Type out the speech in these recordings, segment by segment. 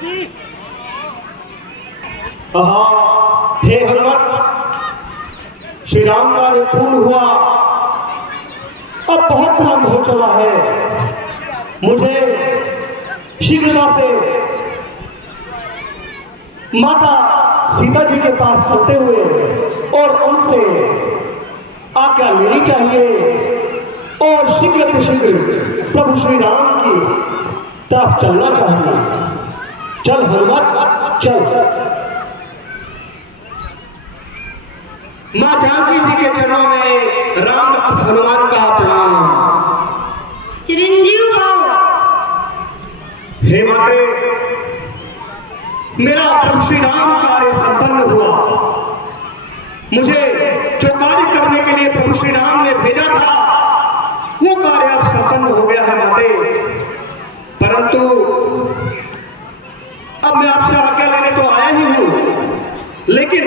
हे हनुमत, श्री राम कार्य पूर्ण हुआ, अब बहुत विलंब हो चला है। मुझे शीघ्रता से माता सीता जी के पास चलते हुए और उनसे आज्ञा लेनी चाहिए और शीघ्र शीघ्र प्रभु श्री राम की तरफ चलना चाहिए। चल हनुमत चल। मां जानकी जी के चरणों में रामदास हनुमान का प्रणाम। चिरंजीव भाव। हे माते, मेरा प्रभु श्री राम कार्य संपन्न हुआ। मुझे जो कार्य करने के लिए प्रभु श्री राम ने भेजा था वो कार्य अब संपन्न हो गया है माते, परंतु अब मैं आपसे आज्ञा लेने तो आया ही हूं, लेकिन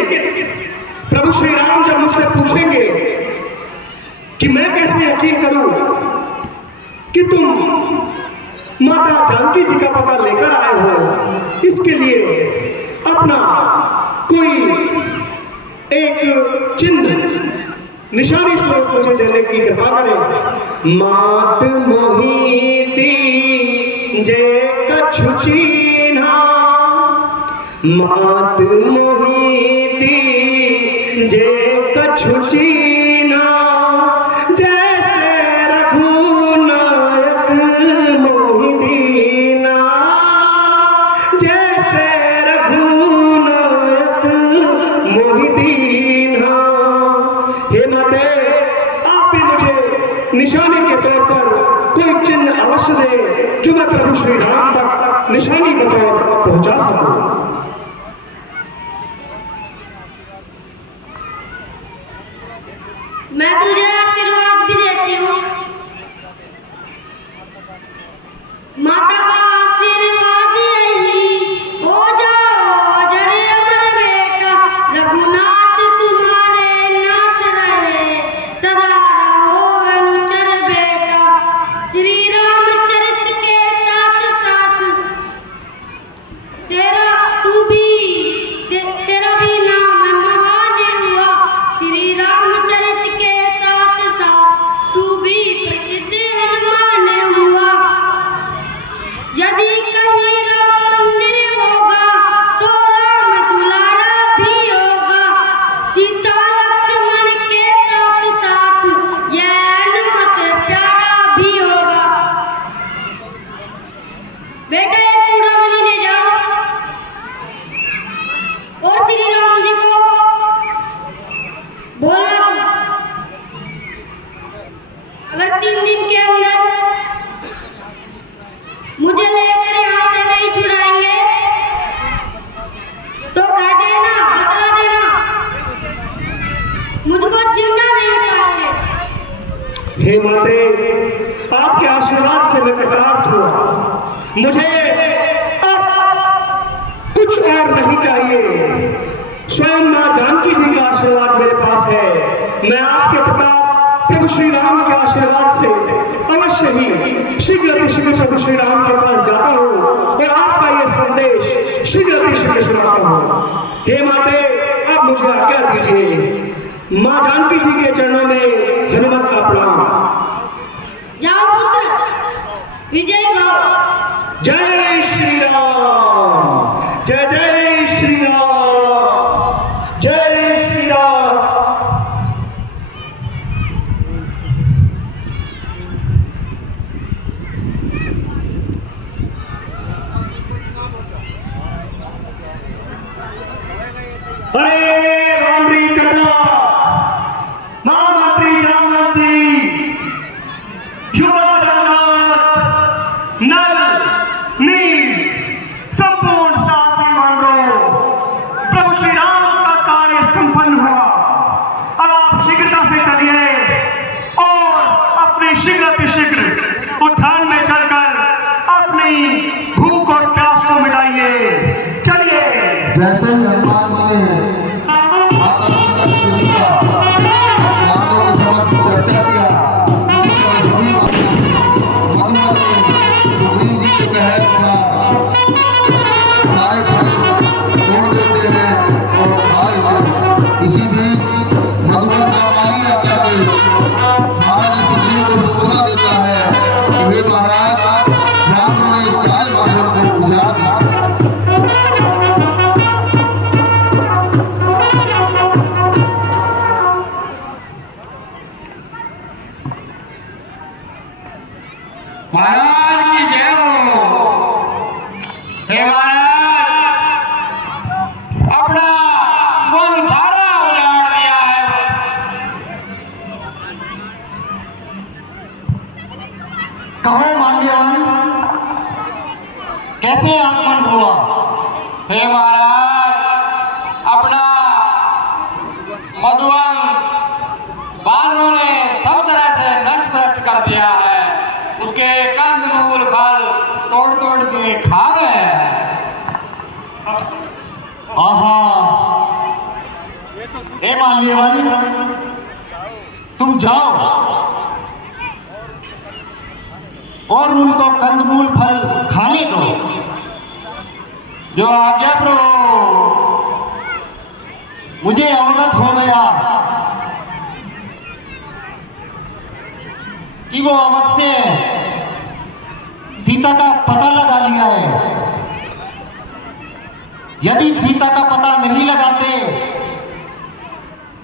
प्रभु श्री राम जब मुझसे पूछेंगे कि मैं कैसे यकीन करूं कि तुम माता जानकी जी का पता लेकर आए हो, इसके लिए अपना कोई एक चिन्ह निशानी स्वरूप मुझे देने की कृपा करें। मात मोहिती जे कछु चीन्हा, मात मोहिती जे कछु चीन्हा, जैसे रघुनायक मोहि दीना, जैसे रघुनायक मोहि दीना। हे माते, आप भी मुझे निशानी के तौर पर कोई चिन्ह अवश्य दे जो मैं प्रभु श्री राम तक निशानी के तौर पहुंचा सकूं। मैं तुझे आशीर्वाद भी देती हूँ। माता का आशीर्वाद यही हो जाओ जरे अमर बेटा, रघुनाथ तुम्हारे नाथ रहे, सदा रहो अनुचर बेटा। श्री रामचरित के साथ साथ तेरा भी नाम महान हुआ। श्री रामचरित के साथ साथ तू भी प्रसिद्ध हनुमान हुआ। यदि कहीं राम मंदिर होगा तो राम दुलारा भी होगा। सीता लक्ष्मण के साथ साथ यह हनुमत प्यारा भी होगा। बेटा ये चूड़ामणि ले जाओ और श्री राम जी को बोलना अगर 3 दिन के अंदर मुझे लेकर यहाँ से नहीं छुड़ाएंगे तो कह देना, बतला देना, मुझको जिंदा नहीं पाएंगे। हे माते, आपके आशीर्वाद से मैं कृतार्थ हुआ। मुझे अब कुछ और नहीं चाहिए। स्वयं मां जानकी जी का आशीर्वाद मेरे पास है। मैं आपके प्रताप प्रभु श्री राम के आशीर्वाद से अवश्य ही शीघ्र प्रभु श्री राम के पास जाता हूँ और आपका यह संदेश शीघ्र सुनाता हूँ। हे माते, अब मुझे आज्ञा दीजिए। मां जानकी जी के चरणों में हनुमत का प्रणाम। जाओ पुत्र, विजय भाव। जय श्री राम, जय जय श्री राम, जय श्री राम। अरे रामरी कटा, महामंत्री जामवंत जी, युवराज रंगनाथ, नल, नील, संपूर्ण साहसी मंडलों, प्रभु श्री राम का कार्य संपन्न हुआ। अब आप शीघ्रता से चलिए और अपने शीघ्र उद्यान में चलकर अपनी भूख और प्यास को मिटाइए। चलिए। जैसे ही हनुमान जी ने माता सीता की भूमिका मानवों के समक्ष चर्चा किया, सभी हनुमान ने सुग्रीव जी के कहे अनुसार गिरा दी। महाराज की जय हो। हे महाराज, अपना वन सारा उजाड़ दिया है। कहो माल्यवन, कैसे आगमन हुआ? हे महाराज, अपना मधुवन बानरों ने सब तरह से नष्ट भ्रष्ट कर दिया है। उसके कंद मूल फल तोड़ तोड़ के खा गए। आहा, हे माल्यवन, तुम जाओ और उनको कंदमूल फल खाने दो। जो आज्ञा प्रभु। मुझे अवगत हो गया कि वो अवश्य सीता का पता लगा लिया है। यदि सीता का पता नहीं लगाते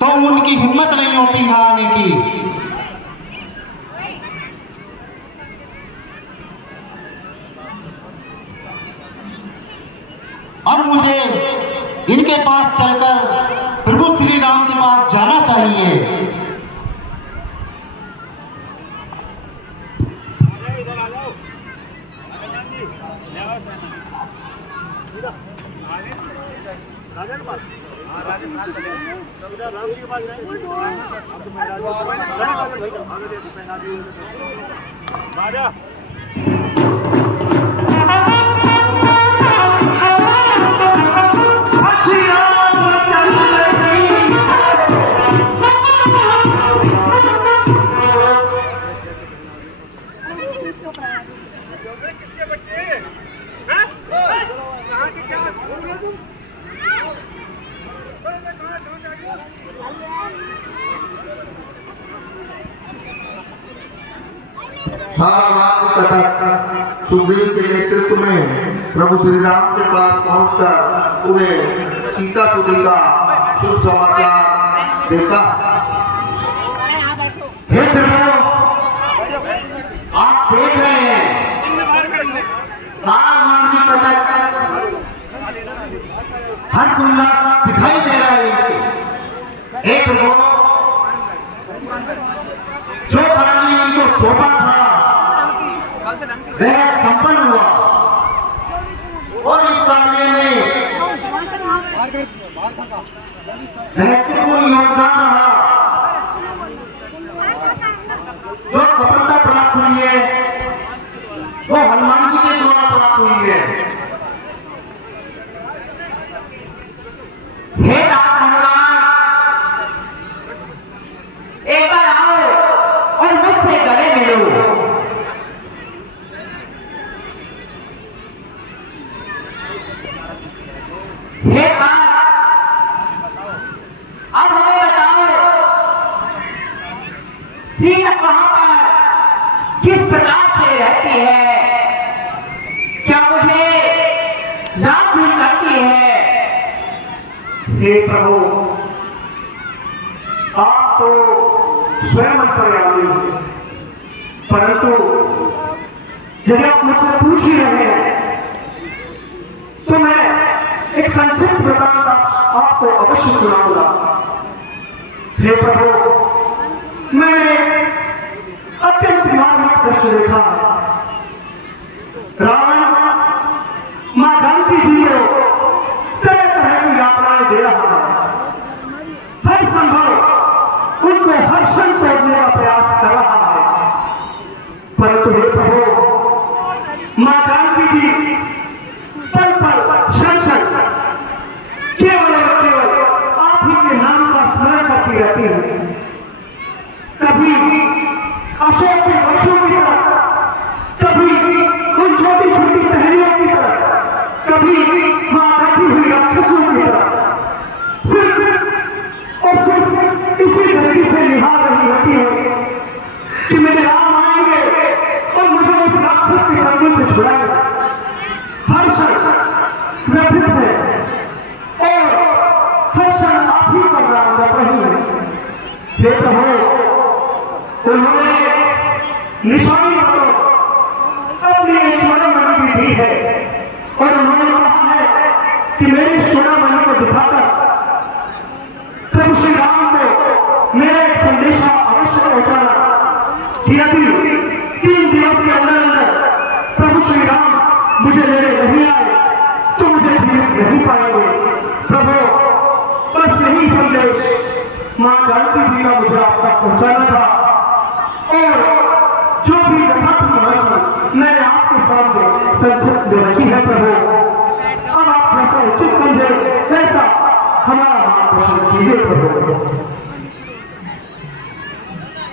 तो उनकी हिम्मत नहीं होती यहाँ आने की। अब मुझे इनके पास चलकर प्रभु श्री राम के पास जाना चाहिए। सारा मार्ग कटक सुग्रीव के नेतृत्व में प्रभु श्री राम के पास पहुंचकर उन्हें सीता पुत्री का शुभ समाचार देता। हे प्रभु, आप देख रहे हैं सारा मार्ग कटक हर सुंदर दिखाई दे रहा है। हे प्रभु, जो कार्य इनको सौंपा था वह संपन्न हुआ और इस कार्य में महत्वपूर्ण योगदान रहा। जो सफलता प्राप्त हुई है वो हनुमान जी के द्वारा प्राप्त हुई है। हे राम हनुमान, एक बार आओ और मुझसे गले मिलो। हे बात, अब हमें बताओ, सीता कहाँ पर किस प्रकार से रहती है? क्या मुझे याद भी करती है? हे प्रभु, आप तो स्वयं अंतर्यामी हैं, परंतु यदि आप मुझसे पूछ ही रहे हैं तो मैं एक संक्षिप्त वृतांत आपको अवश्य सुनाऊंगा। हे प्रभु, मैंने अत्यंत मार्मिक दृश्य देखा है। रावण मां जानकी जी को तरह तरह की यातनाएं दे रहा है, हर संभव उनको हर्षण तोड़ने का प्रयास कर रहा है, परंतु हे प्रभु, मां जानकी जी पल पल क्षण क्षण केवल और केवल आप ही के नाम का स्मरण करती रहती है। कभी अशोक के वृक्षों की तरफ, कभी उन छोटी छोटी टहनियों की तरफ, कभी वहां बैठी हुई राक्षसों की तरफ, सिर्फ और सिर्फ इसी दृष्टि से निहार रही होती हे प्रभु, उन्होंने निशानी तो अपनी चूड़ामणि की दी है और उन्होंने कहा है कि मेरी चूड़ामणि को दिखाकर प्रभु श्री राम को मेरा एक संदेशा अवश्य पहुंचाना कि यदि 3 दिवस के अंदर अंदर प्रभु श्री राम मुझे लेने नहीं आए तो मुझे जीवित नहीं पाएंगे। प्रभु, बस यही संदेश मां जानकी जी का मुझे आप तक पहुंचाना था और जो भी कथा थी मैंने आपके सामने संक्षिप्त में रखी है। प्रभु, अब आप जैसा उचित समझे वैसा हमारा मार्गदर्शन कीजिए। प्रभु,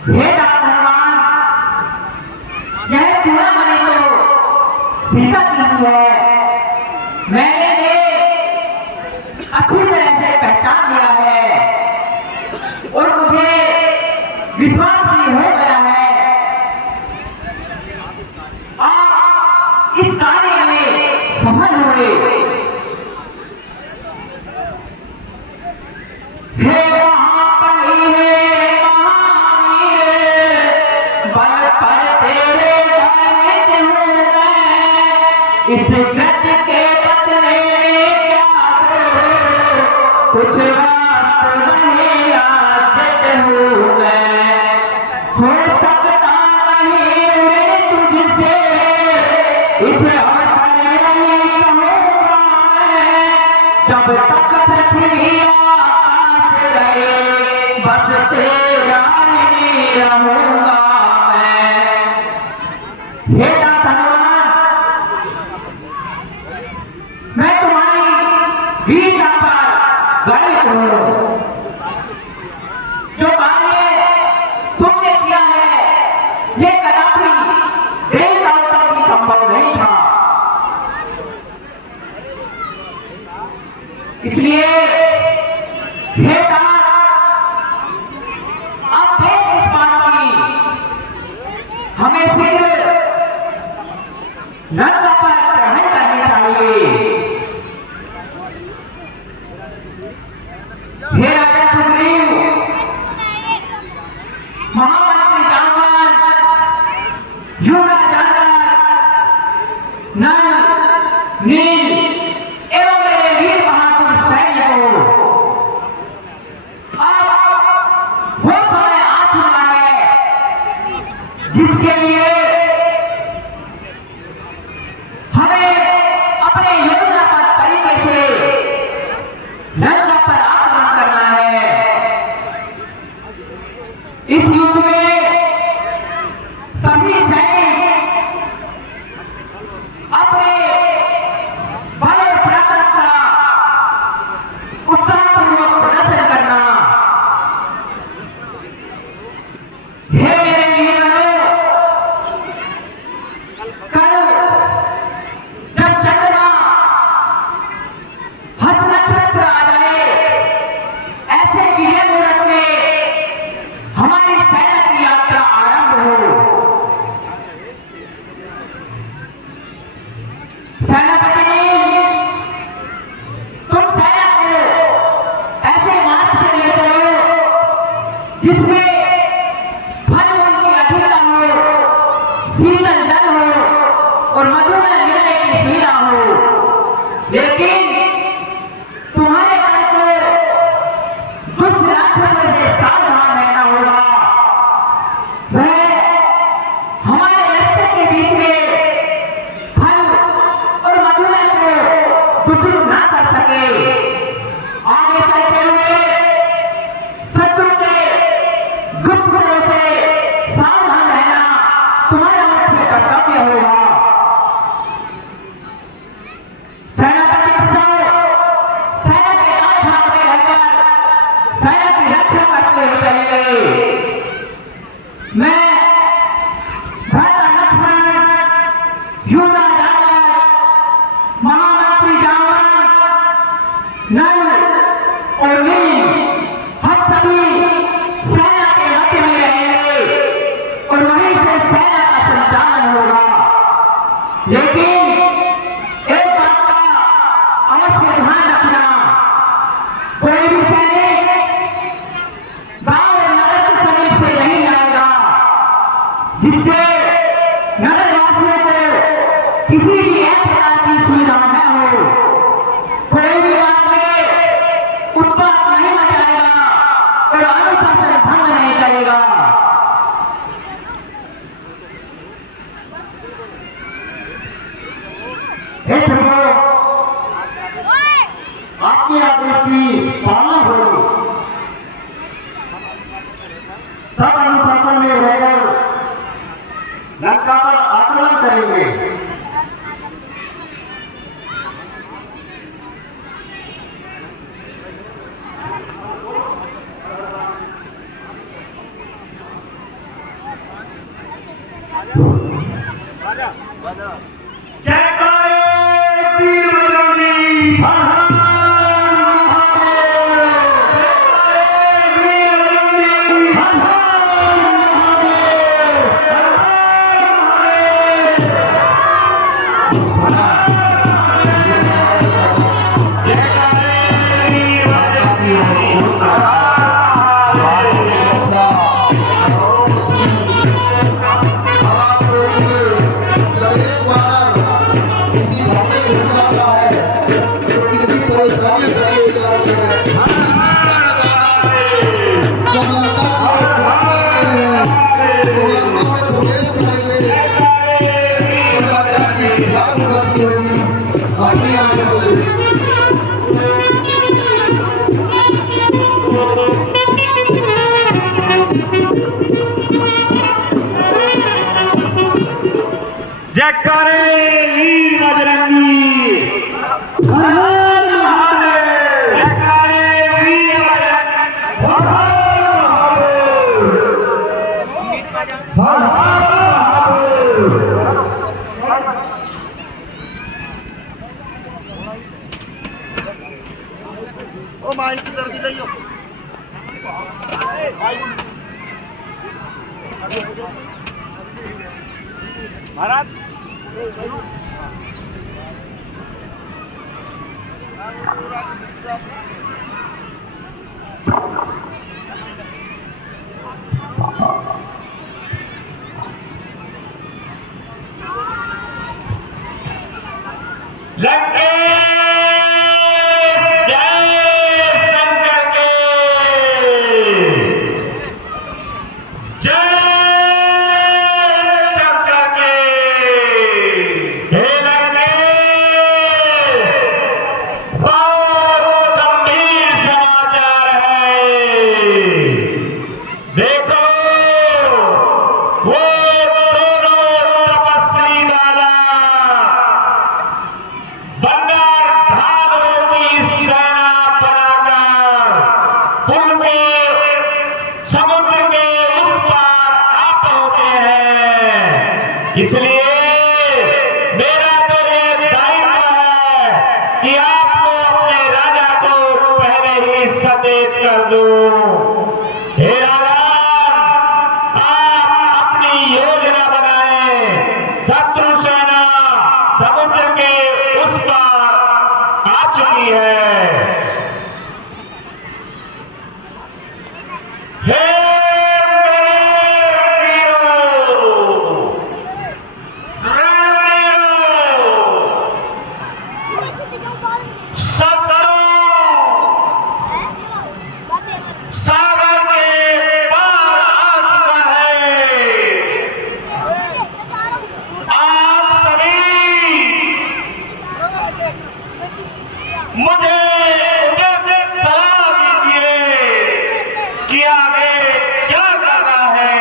हे राम भगवान, यह चूड़ामणि तो सीता की है। मैंने ये अच्छी तरह से पहचान लिया है और मुझे विश्वास भी हो गया है। आप इस कार्य में सफल हुए। हे महाबली, हे महावीर, बल पर तेरे दर्मित हूँ मैं। इस व्रत के बदले में क्या दो, कुछ वक्त नहीं लाजत हूँ मैं। हो सकता नहीं मैं तुझसे इस अवसर नहीं कहूँगा मैं। जब तक पृथ्वी आकाश रहे बस तेरा ही रहूँगा मैं। हे भगवान, मैं तुम्हारी वीरता पर गर्वित हूँ। जो कार्य तुमने किया है ये कदापि देवताओं का भी संभव नहीं था। इसलिए हे तात, अब देख इस बात की हमें सिर्फ लंका पर चढ़ाई करनी चाहिए। हे राजा सुग्रीव, महामंत्री जामवंत, युवराज अंगद, नल, नील एवं मेरे वीर बहादुर सैनिकों, अब वो समय आ चुका है जिसके लिए हमें अपने योजनाबद्ध तरीके से लंका पर आक्रमण करना है। इस युद्ध में सभी सैनिक अपने बल और पराक्रम का उत्साहपूर्वक प्रदर्शन करना। हे मेरे वीरों, कल जब चंद्रमा हस्त नक्षत्र आ जाए ऐसे विजय मुहूर्त में हमारी सेना की यात्रा आरंभ हो। सेनापति, तुम सेना को ऐसे मार्ग से ले चलो जिसमें फल फूल की अधिकता हो, शीतल जल हो और मधुमेह मिलने की सुविधा हो। लेकिन तुम्हारे दल को दुष्ट राक्षसों से सावधान रहना होगा। वह हमारे रास्ते के बीच में फल और मधुमेह को दूषित ना कर सके। आगे चलते हुए शत्रु के गुप्तचरों से सावधान रहना तुम्हारा मुख्य कर्तव्य होगा। सेनापति प्रसाद सेना के दाएं भाग में रहकर सेना की रक्षा करते हुए चलेंगे। मैं भरत लक्ष्मण, युवराज अंगद, महामंत्री जामवंत, नल और नील, हम सभी सेना के मध्य में रहेंगे और वहीं से सेना का संचालन होगा। लेकिन एक बात का अवश्य ध्यान रखना, कोई भी सैनिक गांव और नगर आपके आदेश की पालना होगी। सब अनुशासन में रहकर लंका पर आक्रमण करेंगे। जयकारे वीर बजरंगी, हर हर महादेव। जयकारे वीर बजरंगी, हर हर महादेव, हर हर महादेव। ओ माइक किधर की नहीं हो महाराज इसलिए मेरा तो ये दायित्व है कि आपको अपने राजा को पहले ही सचेत कर दूं। हे राजा, आप अपनी योजना बनाएं। शत्रु सेना समुद्र के उस पार आ चुकी है। हे मुझे उचित सलाह दीजिए कि आगे क्या करना है।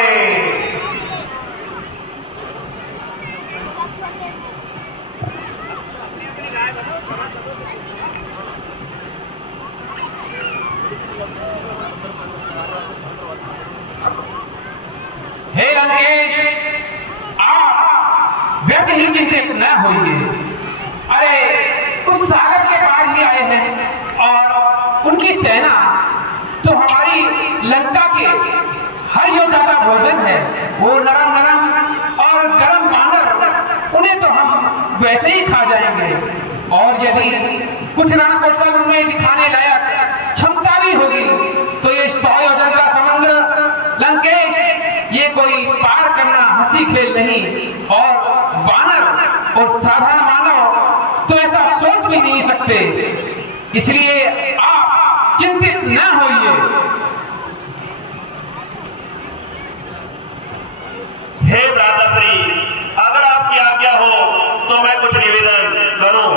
हे लंकेश, आप व्यर्थ ही चिंतित न होइए। अरे उस सागर के पार ही आए हैं और उनकी सेना तो हमारी लंका के हर योद्धा का भोजन है। वो नरम नरम और गरम बांदर, उन्हें तो हम वैसे ही खा जाएंगे। और यदि कुछ रण कौशल उनमें दिखाने लायक क्षमता भी होगी तो ये 100 योजन का समुद्र लंकेश, ये कोई पार करना हंसी खेल नहीं। और वानर और साधारण मानव तो ऐसा सोच भी नहीं सकते। इसलिए आप चिंतित न होइए। हे भ्राताश्री, अगर आपकी आज्ञा हो तो मैं कुछ निवेदन करूं।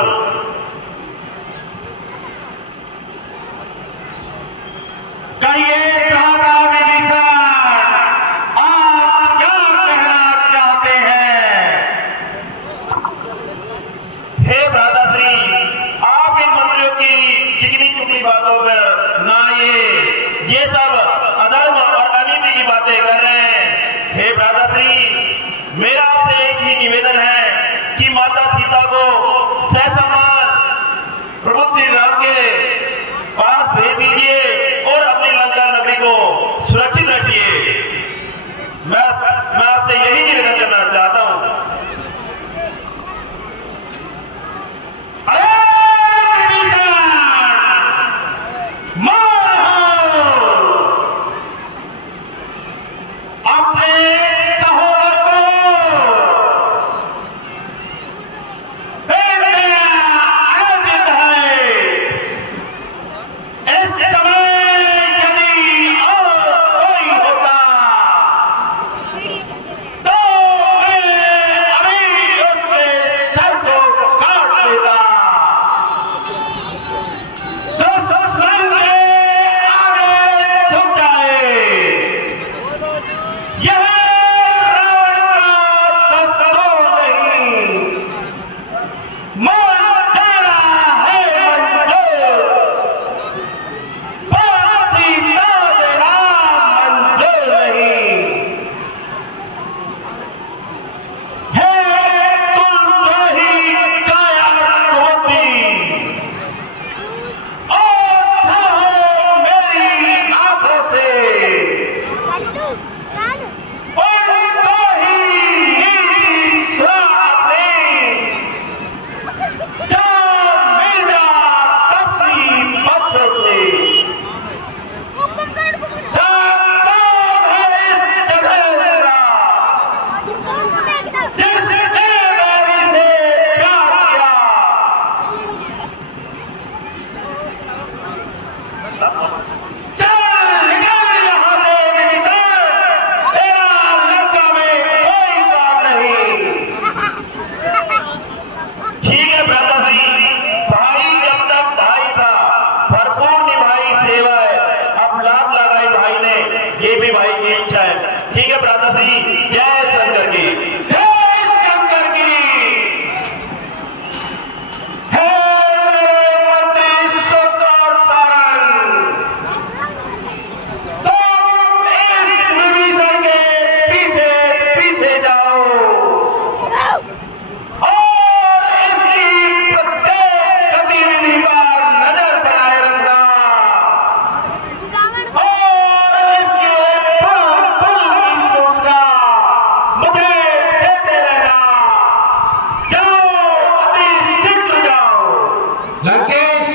लंकेश,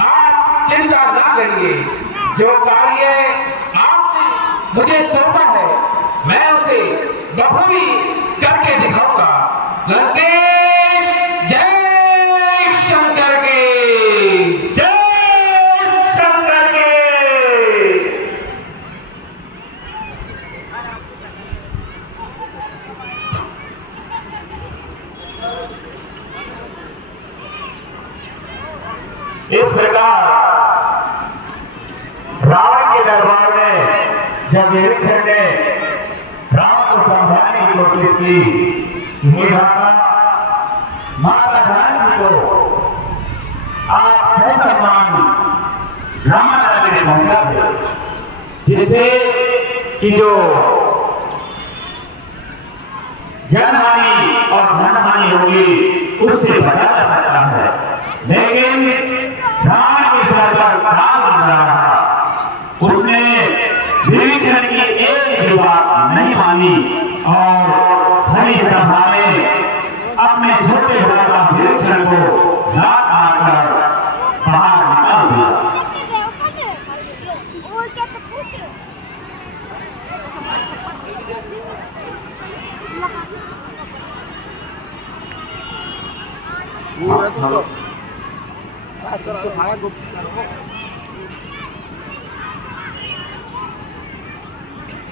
आप चिंता ना करिए। जो कार्य आप मुझे सौंपा है मैं उसे बखूबी करके दिखाऊंगा। लंकेश, जय शंकर के, जय शंकर के। इस प्रकार रावण के दरबार में जब युधिष्ठिर ने रावण को समझाने की कोशिश की, हे राजा, माता जानकी को आप ससम्मान रामायण में पहुंचा दे, जिससे कि जो जनहानि और धनहानि होगी उससे बचा जा सकता है। लेकिन रावण के सर पर राम बन रहा, उसने विभीषण की एक भी बात नहीं मानी और हरी सभा में अपने छोटे भ्राता विभीषण को लात मारकर बाहर निकाल दिया।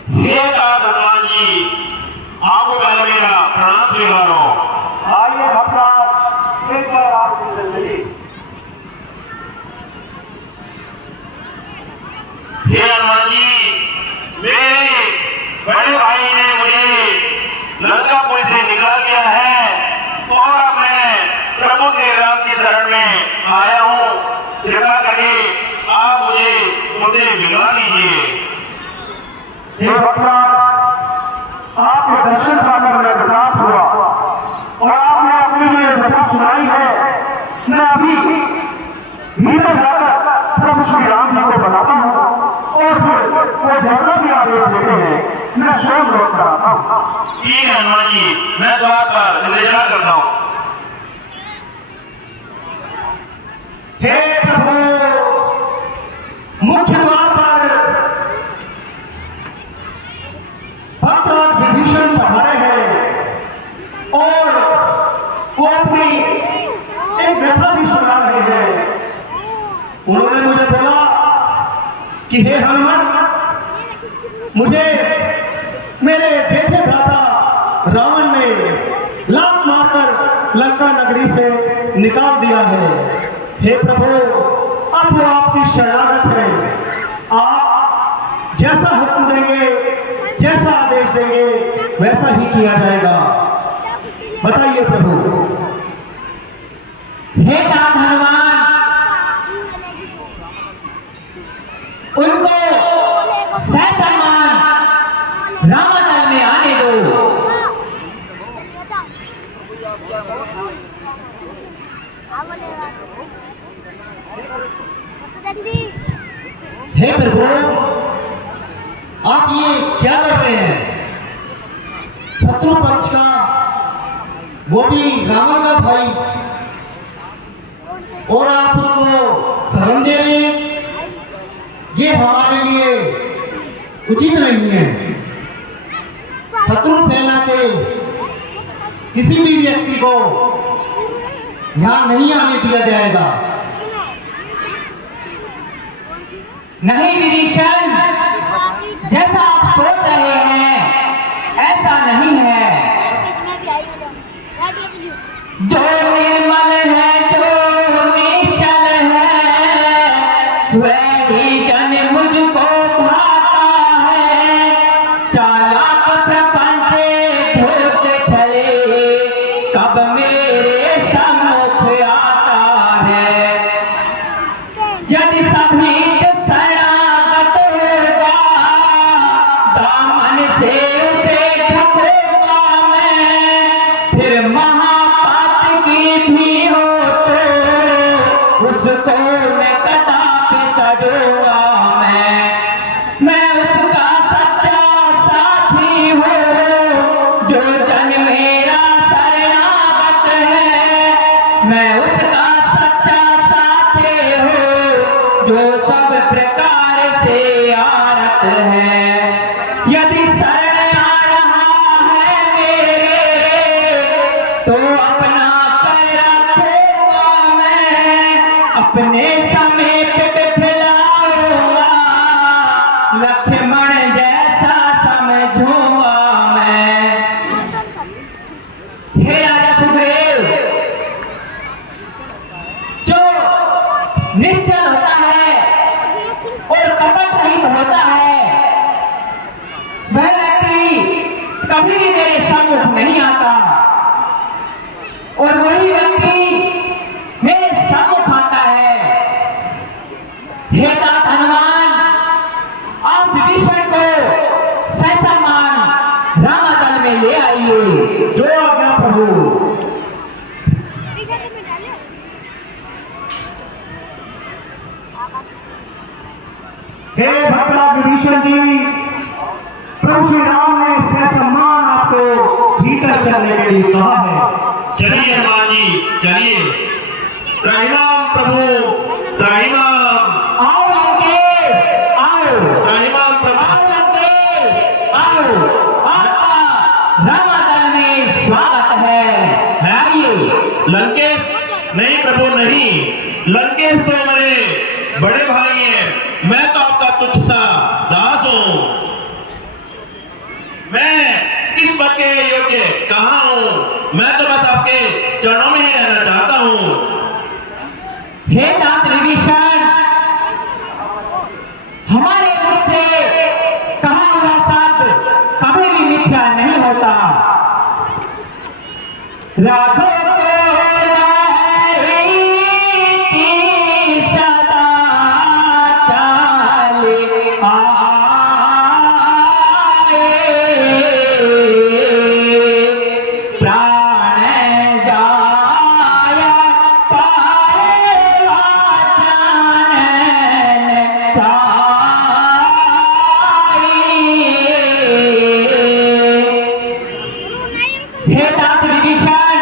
हे भगवान जी, आपको पहले मेरा प्रणाम स्वीकार हो। आइए भगवान, एक बार आपकी जिंदगी। हे हनुमान जी, मेरे बड़े भाई ने मुझे लंकापुरी से निकाल दिया है और अब मैं प्रभु श्री राम की शरण में आया हूँ। कृपा करके आप मुझे उनसे मिलवा दीजिए। हे भगवान, आपके दर्शन पाकर मैं प्रताप हुआ और आपने अपनी जो ये कथा सुनाई है, मैं अभी भीतर जाकर प्रभु श्री राम जी को बताता हूँ और फिर वो जैसा भी आदेश देते हैं मैं स्वयं लौट कर आता हूँ। ठीक है हनुमान जी, मैं द्वार पर इंतजार करता हूँ। हे प्रभु, मुख्य द्वार पर भक्तराज विभीषण पधारे हैं और वो अपनी एक व्यथा भी सुना रहे हैं। उन्होंने मुझे बोला कि हे हनुमान, मुझे मेरे जेठे भ्राता रावण ने लात मारकर लंका नगरी से निकाल दिया है। हे प्रभु, अब वो आपकी शरणागत है। आप जैसा हुक्म देंगे, जैसा आदेश देंगे, वैसा ही किया जाएगा। बताइए प्रभु। हे तात हनुमान, उनको ससम्मान रामातल में आने दो। हे प्रभु, आप ये क्या कर रहे हैं? शत्रु पक्ष का, वो भी रावण का भाई, और आप उसको शरण दे रहे हैं, ये हमारे लिए उचित नहीं है। शत्रु सेना के किसी भी व्यक्ति को यहाँ नहीं आने दिया जाएगा। नहीं विभीषण, जैसा आप सोच रहे हैं ऐसा नहीं है। जो निर्मल है, जो निश्चल है, वही जन मुझको भाता है। चालाक प्रपंच धूर्त छले, कब मेरे सम्मुख आता है। यदि सभी शरणागत होगा, दामन से उसे ठगूंगा मैं। फिर महापाप की भी हो तो उसको मैं कदापि तजूंगा मैं उसका सच्चा साथी हूँ। जो जन मेरा शरणागत है, मैं उसका सच्चा प्रकार से आरत है। यदि शरण आ रहा है मेरे तो अपना कर रखूंगा मैं, अपने समीप बिठलाऊंगा, लक्ष्मण जैसा समझूंगा मैं। हे राजा सुग्रीव, जो निश्चल होता है और कपट रहित होता है वह व्यक्ति कभी भी मेरे सम्मुख नहीं आता, और वही व्यक्ति मेरे सम्मुख आता है। हे तात हनुमान, आप विभीषण को ससम्मान रामदल में ले आइए। जो आज्ञा प्रभु। हे भक्तराज विभीषण जी, प्रभु श्री राम ने ससम्मान आपको भीतर चलने के लिए कहा है। चलिए हनुमान जी, चलिए। त्राहिमाम प्रभु, त्राहिमाम। आओ लंकेश, आओ। त्राहिमाम प्रभु। आओ लंकेश, आओ। आपका रामदल में स्वागत है। आइए। लंकेश? नहीं प्रभु, नहीं। लंकेश तो मेरे बड़े भाई हैं, मैं तो आपका तुच्छ सा दास हूँ। मैं इस पद के योग्य कहाँ हूँ? मैं तो बस आपके चरणों में ही रहना चाहता हूँ। हे तात विभीषण, हमारे मुख से कहा हुआ शब्द कभी भी मिथ्या नहीं होता। राघव को लहरी सदा चाले आए, प्राण जाय पारे वाचन चाहे। हे तात विभीषण,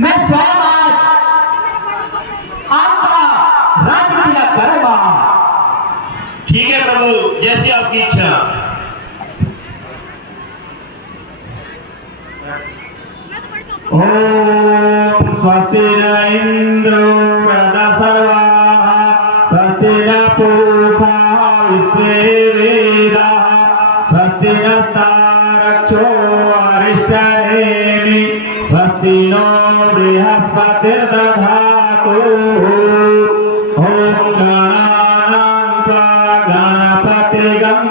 मैं स्वयं आज आपका राज्य तिलक करूंगा। ठीक है प्रभु, जैसी आपकी इच्छा। ओम स्वस्ति न इंद्रो वृद्धसर्वाः, स्वस्ति न पूषा विश्ववेदाः, स्वस्ति नस्तारक्षो अरिष्टनेमि, स्वस्ति नो बृहस्पतिर्दधातु। ओम गणानां त्वा गणपतिगं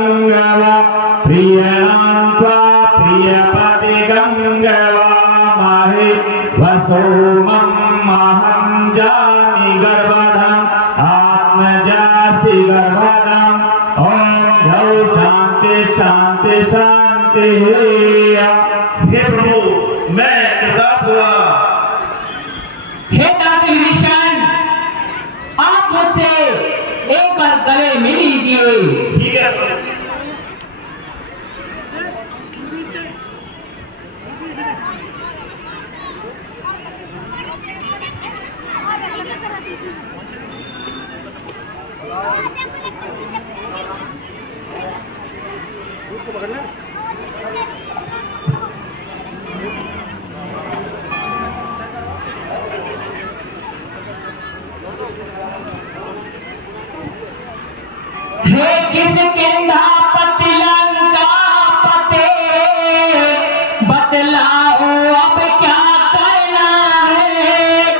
प्रियणां त्वा प्रियपतिगं गवामहे, वसोमं महं जामि गर्भधम् आत्मजासि गर्भधम्। ओम द्यौ शांति शांति शांति। हे प्रभु, मैं कृतार्थ हुआ। हे तात विभीषण, आप मुझसे एक बार गले मिल लीजिए। ठीक है प्रभु। हे किस किंधा पति लंका पते, बतलाओ अब क्या करना है।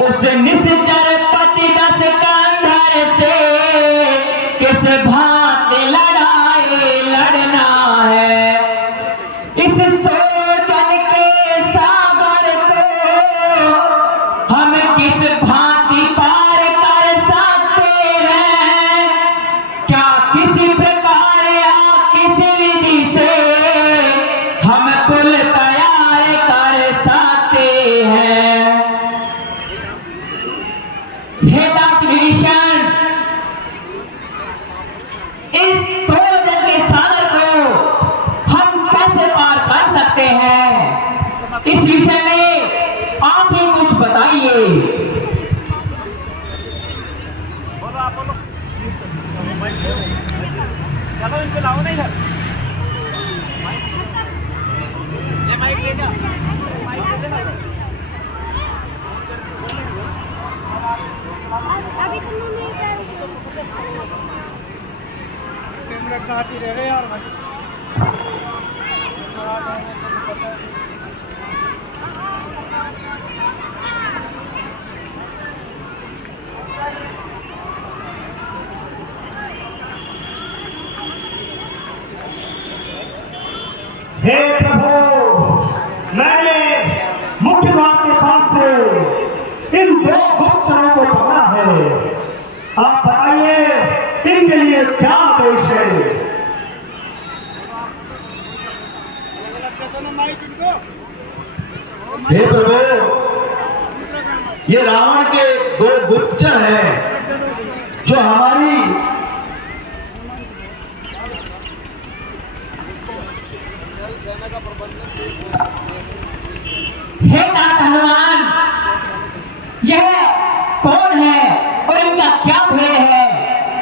उस निश्चर पति दस कंधर से किस भांति लड़ाई लड़ना है। इस सोजन के सागर को हम किस भांति पार कर सकते हैं। क्या किसी प्रकार या किसी विधि से हम पुल तैयार कर सकते हैं। हे तात विभीषण, इस सोजन के सागर को हम कैसे पार कर सकते हैं, इस विषय में आप ही कुछ बताइए। हे प्रभु, मैंने मुख्य द्वार के पास से इन 2 गुप्तचरों को पकड़ा है। आप बताइए इनके लिए क्या आदेश है? हे प्रभु, ये रावण के 2 गुप्तचर हैं जो हमारी हे नाथ हनुमान, यह कौन है और इनका क्या भेद है,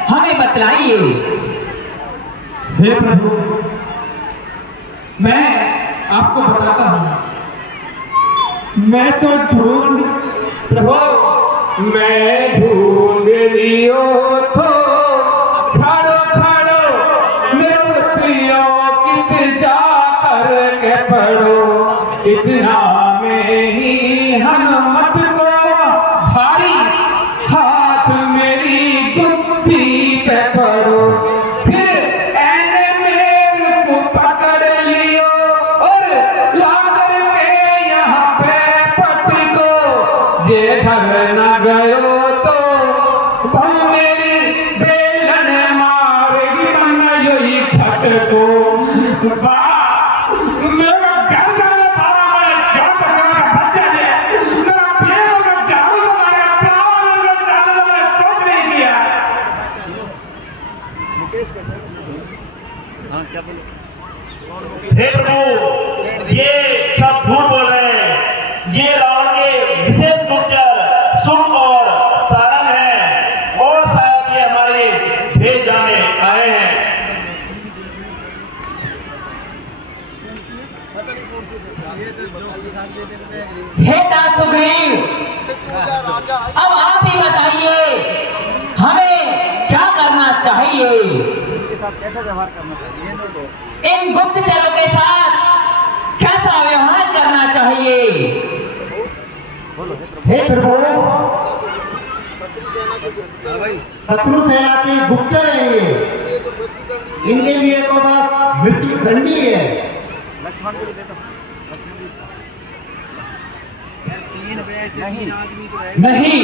हमें बतलाइए। हे प्रभु, मैं आपको बताता हूँ। मैं तो प्रभु मैं ढूंढ लियो तो खड़ो खड़ो मेरे प्रियो कित जा कर के पढ़ो, इतना में ही हनुमत को भारी हाथ मेरी गुत्थी पे पड़ो। फिर ऐने मेरे को पकड़ लियो और ला करके यहाँ पे पटको, जे घर न गयो तो बहु मेरी बेलन मारेगी, मन यो ही खटको। मेरा घर जाने पारा, मैं जोट बचा बच्चा है, मेरा पेड़ में झाड़ू लगाया, प्राण में झाड़ू लगाया, कुछ नहीं किया। हे प्रभु, ये सब झूठ बोल रहे हैं। ये रावण के विशेष गुप्तचर सुन और सारंग हैं और शायद ये हमारे भेज जाने आए हैं। हे दास सुग्रीव, अब आप ही बताइए हमें क्या करना चाहिए, इन गुप्तचरों के साथ कैसा व्यवहार करना चाहिए। हे प्रभु, शत्रु सेना के गुप्तचर हैं ये, इनके लिए तो बस मृत्यु दंड ही है। नहीं,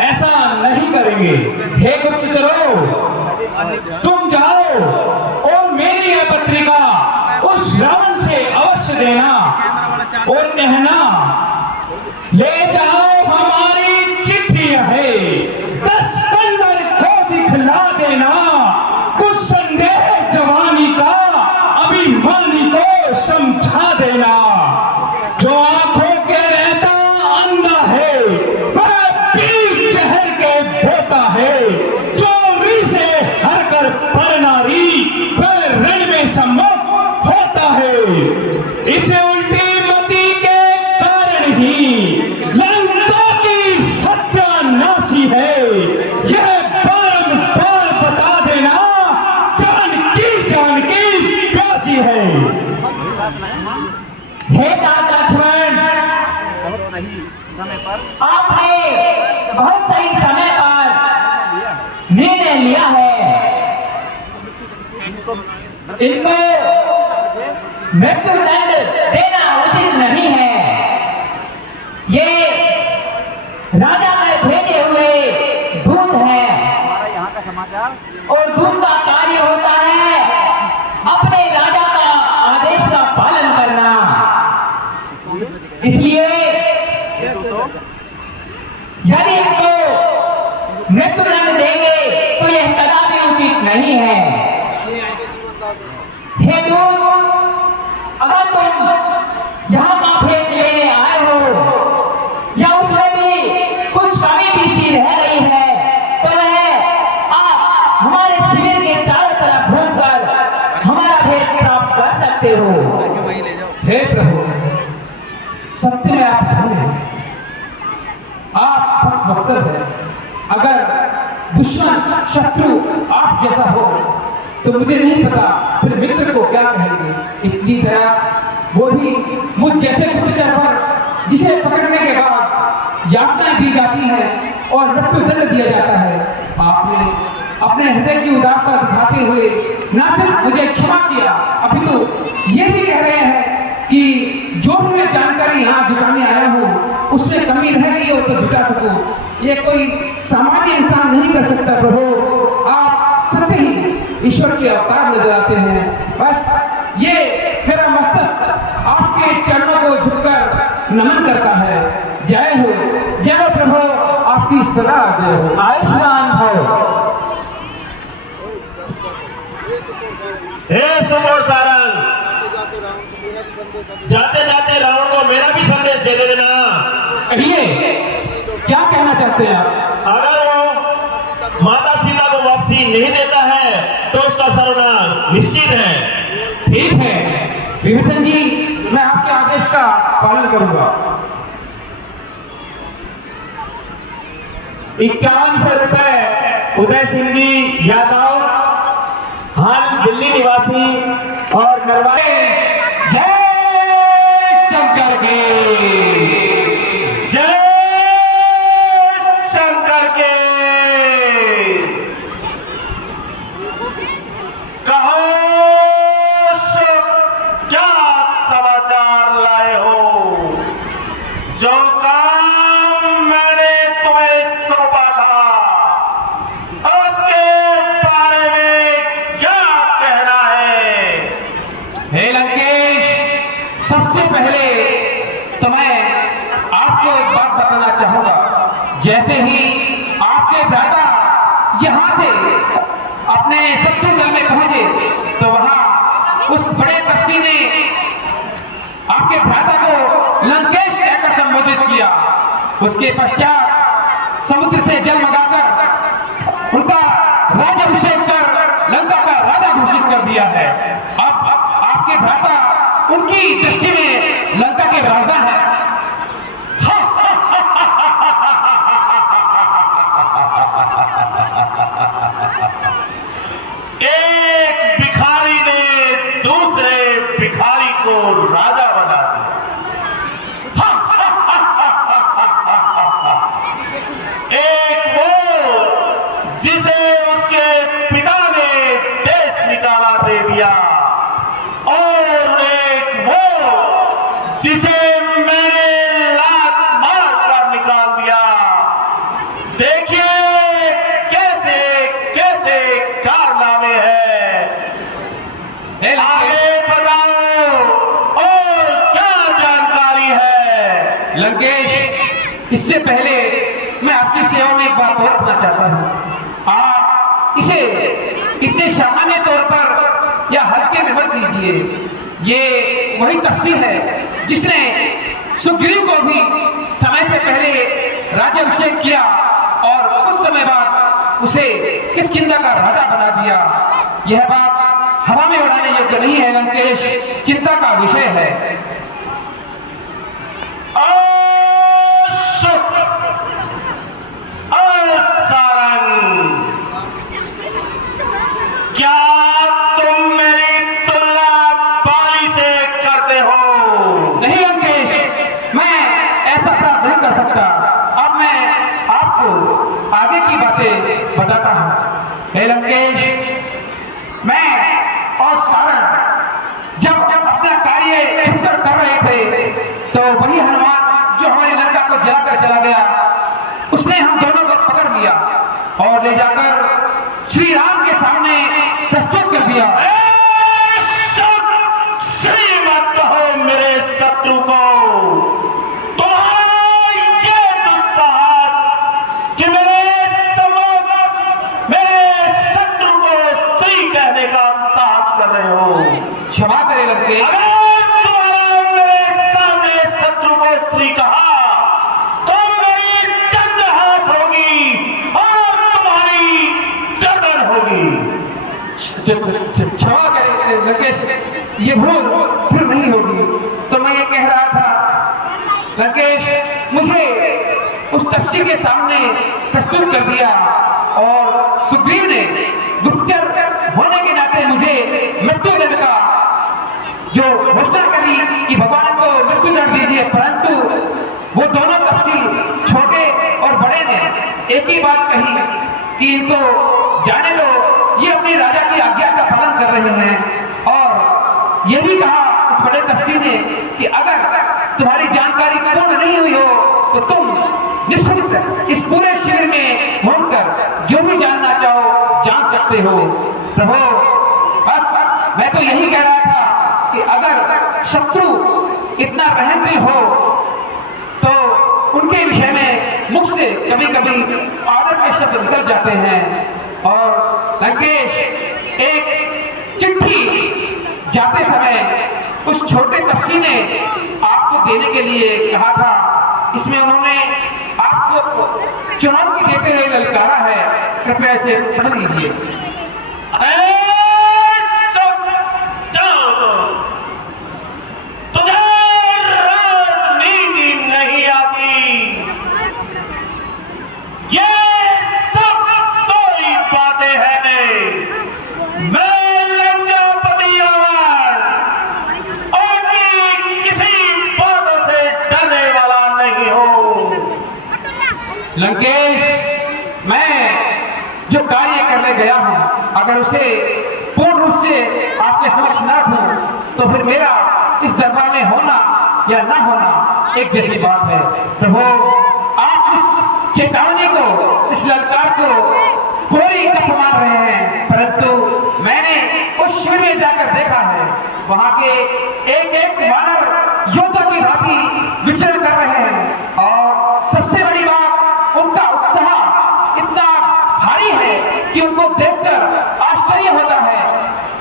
ऐसा नहीं करेंगे। हे गुप्तचरों, तुम जाओ और मेरी यह पत्रिका उस रावण से अवश्य देना और कहना, ले जाओ हमारी चिट्ठी है, 10 कंदर को दिखला देना, कुछ संदेह जवानी का अभिमानी को समझा देना। जो आंखों के रहता अंधा है, वह बीच जहर के बोता है, जो वी से हर कर पर नारी, वह रण में सम्मुख होता है। इसे उल्टी मति के कारण ही लंका की सत्यानाशी है, यह बार बता देना, जानकी प्यासी है। हे तात लक्ष्मण, आपने बहुत सही समय पर निर्णय लिया है। इनको मृत्युदंड देना उचित नहीं है। ये राजा में भेजे हुए दूत हैं और दूत का कार्य होता है अपने राजा का आदेश का पालन करना। इसलिए यदि इनको मृत्युदंड देंगे तो यह कदापि उचित नहीं है। हे दूत, अगर तुम यहाँ का भेद लेने आए हो या उसमें भी कुछ कमी पीसी रह गई है, तो वह आप हमारे शिविर के चारों तरफ घूमकर हमारा भेद प्राप्त कर सकते हो। हे प्रभु, सत्य में आप धन्य हैं, आप पथ वत्सल हैं। अगर दुश्मन शत्रु आप जैसा हो तो मुझे नहीं पता फिर मित्र को क्या कहेंगे। इतनी तरह वो भी मुझ जैसे गुप्तचर पर, जिसे पकड़ने के बाद यातनाएं दी जाती हैं और मृत्युदंड दिया जाता है, आपने अपने हृदय की उदारता दिखाते हुए न सिर्फ मुझे क्षमा किया, अभी तो ये भी कह रहे हैं कि जो भी मैं जानकारी यहाँ जुटाने आया हूँ उसमें कमी रह गई हो तो जुटा सकूं। ये कोई सामान्य इंसान नहीं कर सकता प्रभु, आप सत्य ही ईश्वर के अवतार नजर आते हैं। बस ये मेरा मस्तक आपके चरणों को झुककर नमन करता है। जय हो प्रभु, आपकी सदा जय हो। आयुष्मान भव। हे सुबोध सारंग, जाते जाते रावण को मेरा भी संदेश दे देना। कहिए, क्या कहना चाहते हैं आप? अगर वो माता सीता को वापसी नहीं देता है तो उसका सर्वनाश निश्चित है। ठीक है विभीषण जी, मैं आपके आदेश का पालन करूंगा। 5100 रुपए उदय सिंह जी यादव, हाल दिल्ली निवासी और नरवाई। जय शंकर के, जय शंकर के। कहो क्या समाचार लाए हो? जो काम मैंने तुम्हें सौंपा था उसके बारे में क्या कहना है? हे लंकेश, सबसे पहले तो मैं आपको एक बात बताना चाहूंगा। जैसे ही आपके भ्राता यहाँ से अपने शत्रु दल में पहुंचे तो वहां उस बड़े तपस्वी ने आपके भ्राता को लंकेश कहकर संबोधित किया। उसके पश्चात समुद्र से जल मंगाकर उनका राज्याभिषेक कर लंका का राजा घोषित कर दिया है। अब आपके भ्राता उनकी दृष्टि में लंका के राजा हैं। एक भिखारी ने दूसरे भिखारी को राजा बना दिया। एक वो जिसे उसके पिता ने देश निकाला दे दिया, और एक वो जिसे मैंने लात मार कर निकाल दिया। देखिए कैसे कैसे कारनामे हैं। आगे बताओ और क्या जानकारी है? लंकेश, इससे पहले मैं आपकी सेवा में एक बात और कहना चाहता हूँ। आप इसे इतने सामान्य तौर पर या हल्के में मत लीजिए। ये वही तपस्वी है जिसने सुग्रीव को भी समय से पहले राज्याभिषेक किया और कुछ समय बाद उसे किष्किंधा का राजा बना दिया। यह बात हवा में उड़ाने योग्य नहीं है लंकेश, चिंता का विषय है। सारंग, क्या तुम मेरी तुलना बाली से करते हो? नहीं लंकेश, मैं ऐसा अपराध नहीं कर सकता। अब मैं आपको आगे की बातें बताता हूँ। हे लंकेश, मैं और सारंग जब अपना कार्य छुपकर कर रहे थे तो वही हनुमान जो हमारी लंका को जलाकर चला गया, उसने हम दोनों को पकड़ लिया और ले जाकर श्री राम के सामने प्रस्तुत कर दिया। श्री मत कहो मेरे शत्रु को। तुम्हारा ये दुस्साहस कि मेरे सम्मुख मेरे शत्रु को श्री कहने का साहस कर रहे हो। क्षमा करे लंकेश, अगर तुम्हारा मेरे सामने शत्रु को श्री कहा तो मेरी चंद्रहास होगी और तुम्हारी गर्दन होगी। क्षमा करे लंकेश, ये भूल फिर नहीं होगी। तो मैं ये कह रहा था लंकेश, मुझे उस तपस्वी के सामने प्रस्तुत कर दिया और सुग्रीव ने गुप्तचर होने के नाते मृत्यु दंड का जो घोषणा करी कि भगवान को मृत्यु दंड दीजिए, परंतु वो दोनों तफसील छोटे और बड़े ने एक ही बात कही कि इनको जाने दो, ये अपनी राजा की आज्ञा का पालन कर रहे हैं। और ये भी कहा उस बड़े तफसील ने कि अगर तुम्हारी जानकारी पूर्ण नहीं हुई हो तो तुम निष्पक्ष इस पूरे शिविर में घूमकर जो भी जानना चाहो जान सकते हो। प्रभु, बस मैं तो यही कह रहा था कि अगर शत्रु इतना रहमदिल हो तो उनके विषय में मुख से कभी कभी आदर के शब्द निकल जाते हैं। और लंकेश, एक चिट्ठी जाते समय उस छोटे तफसी ने आपको देने के लिए कहा था, इसमें उन्होंने आपको चुनौती देते हुए ललकारा है, कृपया इसे पढ़ लीजिए। तुझे राजनीति नहीं आती, ये सब कोई बातें हैं। मैं लंकापति उनकी किसी बातों से डरने वाला नहीं हूं। लंकेश, मैं जो कार्य करने गया हूं अगर उसे पूर्ण रूप से आपके समक्ष न रखूं तो फिर मेरा इस दरबार में होना या ना होना एक जैसी बात है। प्रभु, आप इस चेतावनी को, इस ललकार को कोई गप मार रहे हैं, परंतु मैंने उस शिविर में जाकर देखा है, वहां के एक एक वानर योद्धा की भांति विचरण कर रहे हैं। और सबसे बड़ी बात, उनका उत्साह इतना भारी है कि उनको देखकर आश्चर्य होता है।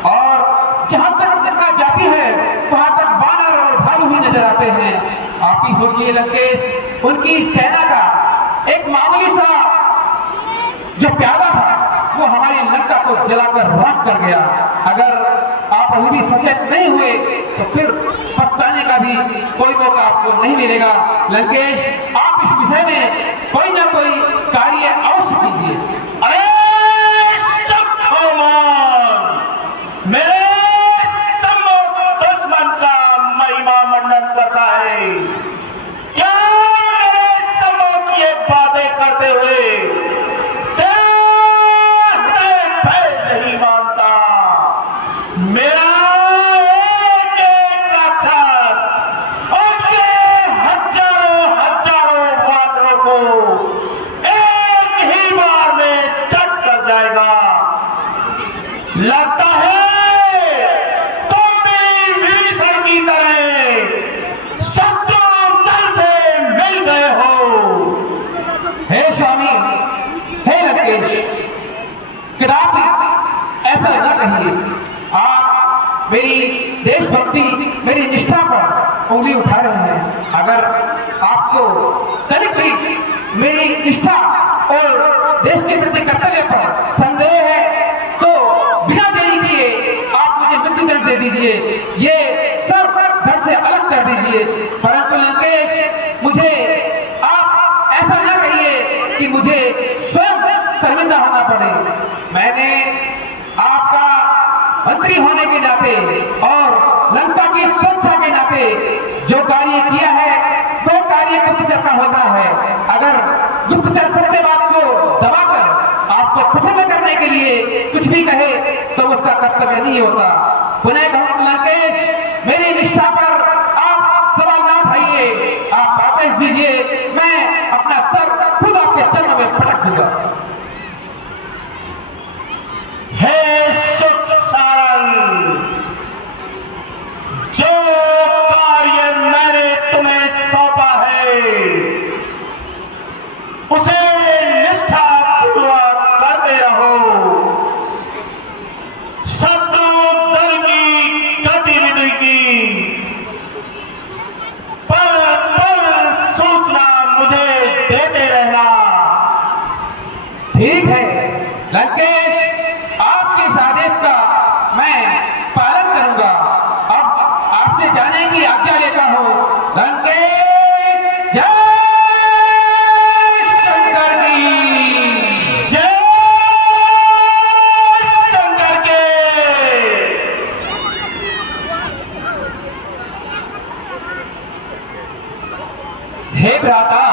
और जहां तक निगाह जाती है वहां तक वानर और भालू ही नजर आते हैं। आप ही सोचिए लंकेश, उनकी सेना का एक मामूली सा जो प्यादा था वो हमारी लंका को जलाकर राख कर गया। अगर आप अभी भी सचेत नहीं हुए तो फिर पछताने का भी कोई मौका आपको नहीं मिलेगा। लंकेश, आप इस विषय में कोई ना कोई कार्य अवश्य कीजिए। अरे मेरे सम्मुख दुश्मन का महिमा मंडन करता है, क्या मेरे सम्मुख ये बातें करते हुए भय नहीं मानता? मेरा एक एक राक्षस उनके हजारों हजारों वानरों को एक ही बार में चट कर जाएगा। लगता है तुम भी विभीषण की तरह शत्रु दल से मिल गए हो। हे स्वामी, हे लंकेश, कदापि ऐसा न कहिए। आप मेरी देशभक्ति, मेरी निष्ठा पर उंगली उठा रहे हैं। अगर आपको तनिक भी मेरी निष्ठा और देश के प्रति कर्तव्य पर संदेह है तो बिना देरी किए आप मुझे मृत्यु दंड दे दीजिए, ये सब धड़ से अलग कर दीजिए। परंतु लंकेश, मुझे आप ऐसा न कहिए कि मुझे स्वयं शर्मिंदा होना पड़े। मैंने आपका मंत्री होने के नाते और लंका की सुरक्षा के नाते जो कार्य किया है वो कार्य गुप्तचर का होता है। अगर गुप्तचर सत्यवाद को दबाकर आपको प्रसन्न करने के लिए कुछ भी कहे तो उसका कर्तव्य नहीं होता। पुनः कहूं लंकेश, मेरी निष्ठा पर आप सवाल ना उठाइए, आप आदेश दीजिए, मैं अपना सर खुद आपके चरणों में पटक दूंगा। हे सुख सारंग, जो कार्य मैंने तुम्हें सौंपा है उसे निष्ठा पूर्वक करते रहो। शत्रु दल की गतिविधि की पल पल सूचना मुझे देते रहना। ठीक है लंकेश, आपके इस आदेश का मैं पालन करूंगा। अब आपसे जाने की आज्ञा लेता हूं। लंकेश, जय शंकर की जय शंकर के। भ्राता